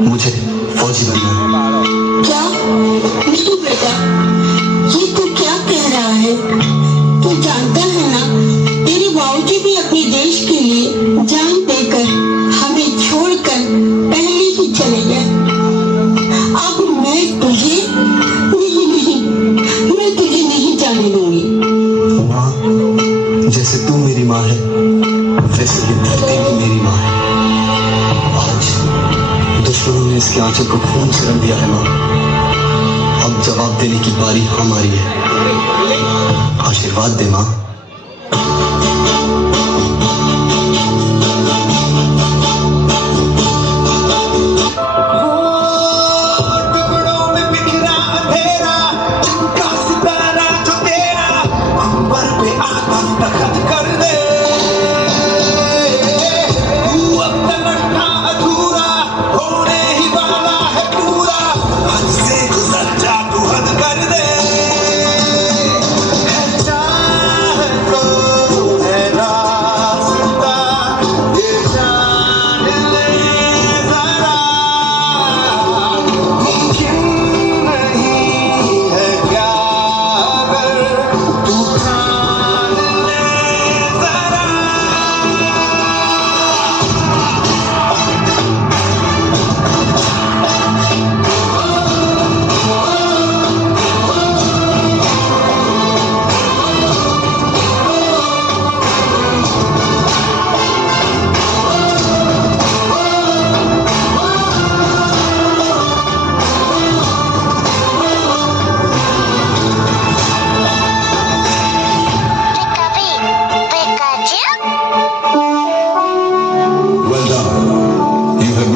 मुझे फौजी बनना है। क्या? नहीं बेटा, ये तू क्या कह रहा है? तू जानता है ना, तेरे बाबूजी भी अपने देश के लिए जान देकर हमें छोड़कर पहले ही चले गए। अब मैं तुझे नहीं जाने दूंगी। माँ, जैसे तू मेरी माँ है, वैसे ये धरती भी मेरी माँ है। आज दुश्मनों ने इसके आंचल को खून से रंग दिया है माँ। अब जवाब देने की बारी हमारी है। आशीर्वाद दे माँ।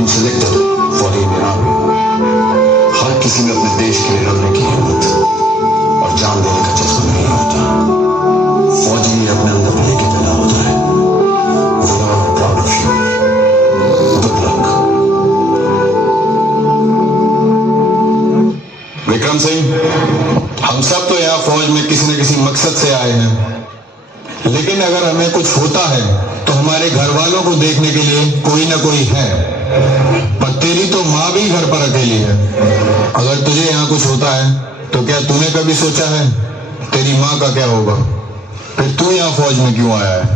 Selected for the Indian Army. हर किसी में अपने देश के लिए लड़ने की हिम्मत और जान देने का जज्बा नहीं होता। फौजी ये अपने अंदर लेके पैदा होता है। We are proud of you. Good luck. Vikram Singh, हम सब तो यहाँ फौज में किसी न किसी मकसद से आए हैं, लेकिन अगर हमें कुछ होता है तो हमारे घर वालों को देखने के लिए कोई ना कोई है। पर तेरी तो माँ भी घर पर अकेली है। अगर तुझे यहाँ कुछ होता है तो क्या तूने कभी सोचा है तेरी माँ का क्या होगा? फिर तू यहाँ फौज में क्यों आया है?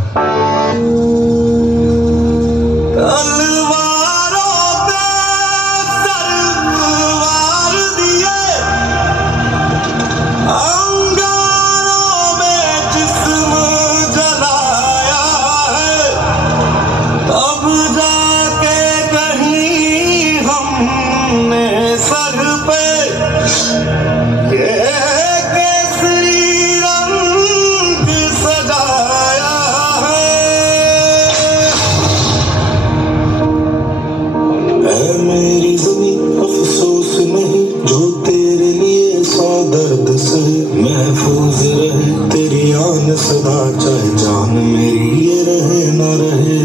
महफूज रहे तेरी आन सदा, चाहे जान मेरी ये रहे न रहे।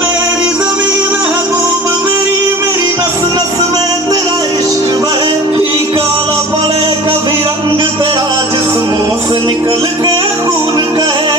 मेरी ज़मीन महबूब मेरी नस नस में तेरा इश्क बहे। फीका न पड़े कभी रंग तेरा, जिस्मों से निकल के खून कहे।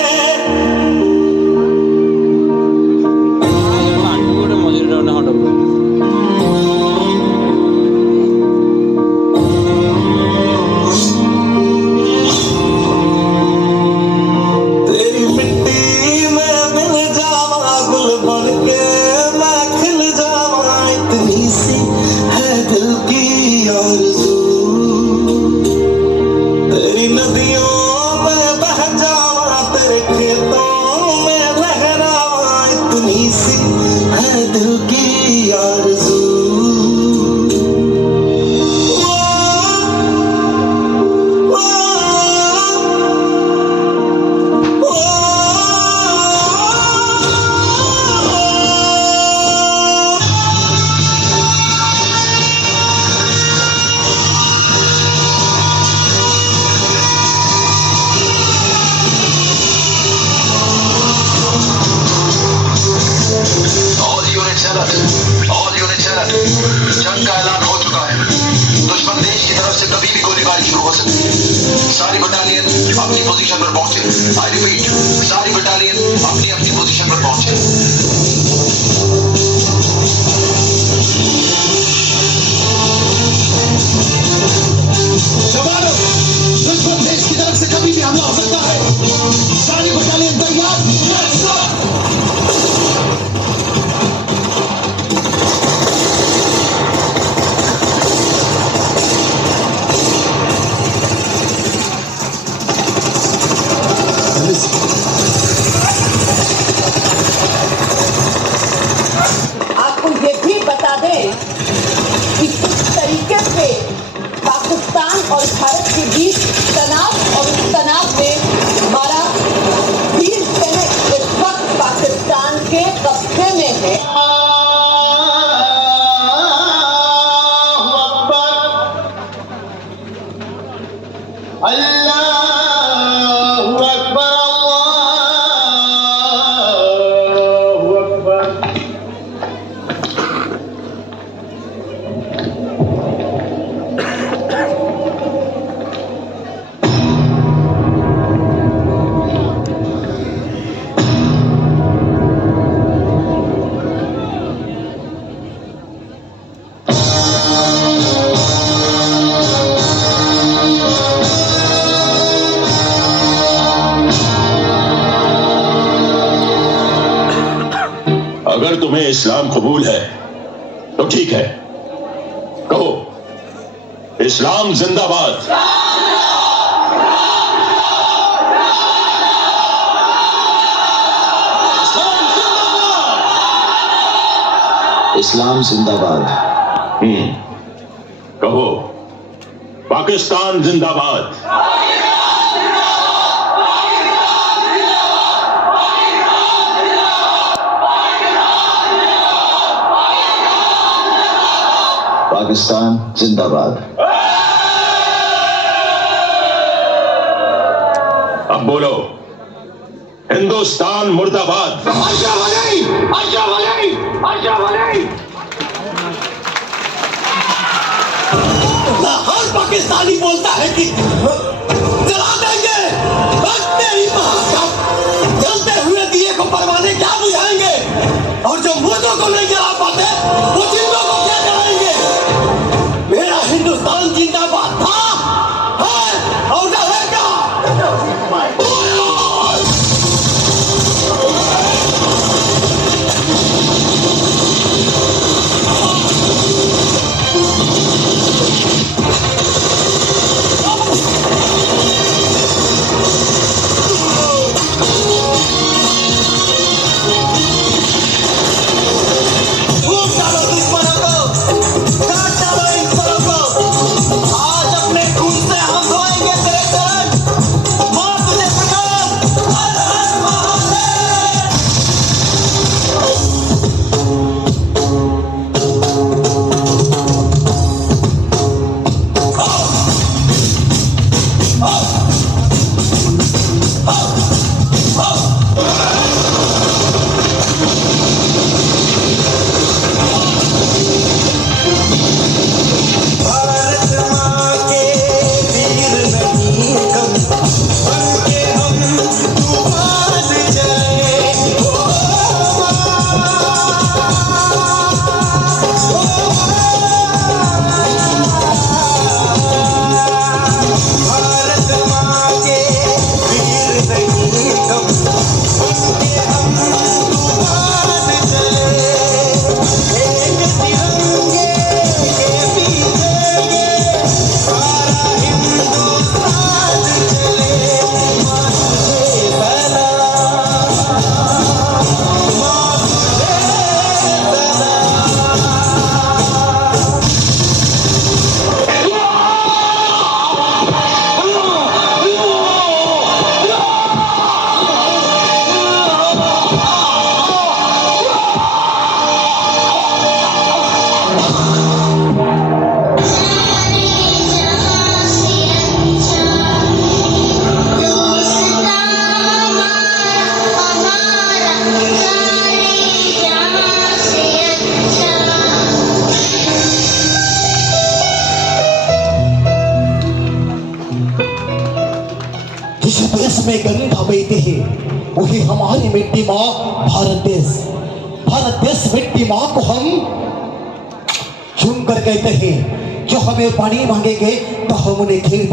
जंग का ऐलान हो चुका है। दुश्मन देश की तरफ से कभी भी गोलीबारी शुरू हो सकती है। सारी बटालियन अपनी पोजीशन पर पहुंचे। आई रिपीट, सारी बटालियन अपनी अपनी पोजीशन पर पहुंचे। के कब्जे में है। अल्लाहु अकबर, अल्लाहु अकबर। अगर तुम्हें इस्लाम कबूल है तो ठीक है, कहो इस्लाम जिंदाबाद। इस्लाम जिंदाबाद। कहो पाकिस्तान जिंदाबाद। पाकिस्तान जिंदाबाद। अब बोलो हिंदुस्तान मुर्दाबाद। हर पाकिस्तानी बोलता है कि जला देंगे, तेरी मां का जलते हुए दिए को परवाने क्या बुझाएंगे, और जो मुर्दों को नहीं जला पाते वो जिंदों को क्या जलाएंगे। मेरा हिंदुस्तान जिंदाबाद था, है और रहेगा। जिस देश में गंगा बहती है वही हमारी मिट्टी माँ भारत देश मिट्टी माँ को हम चुन कर कहते हैं। जो हमें पानी मांगेंगे तो हम उन्हें खीर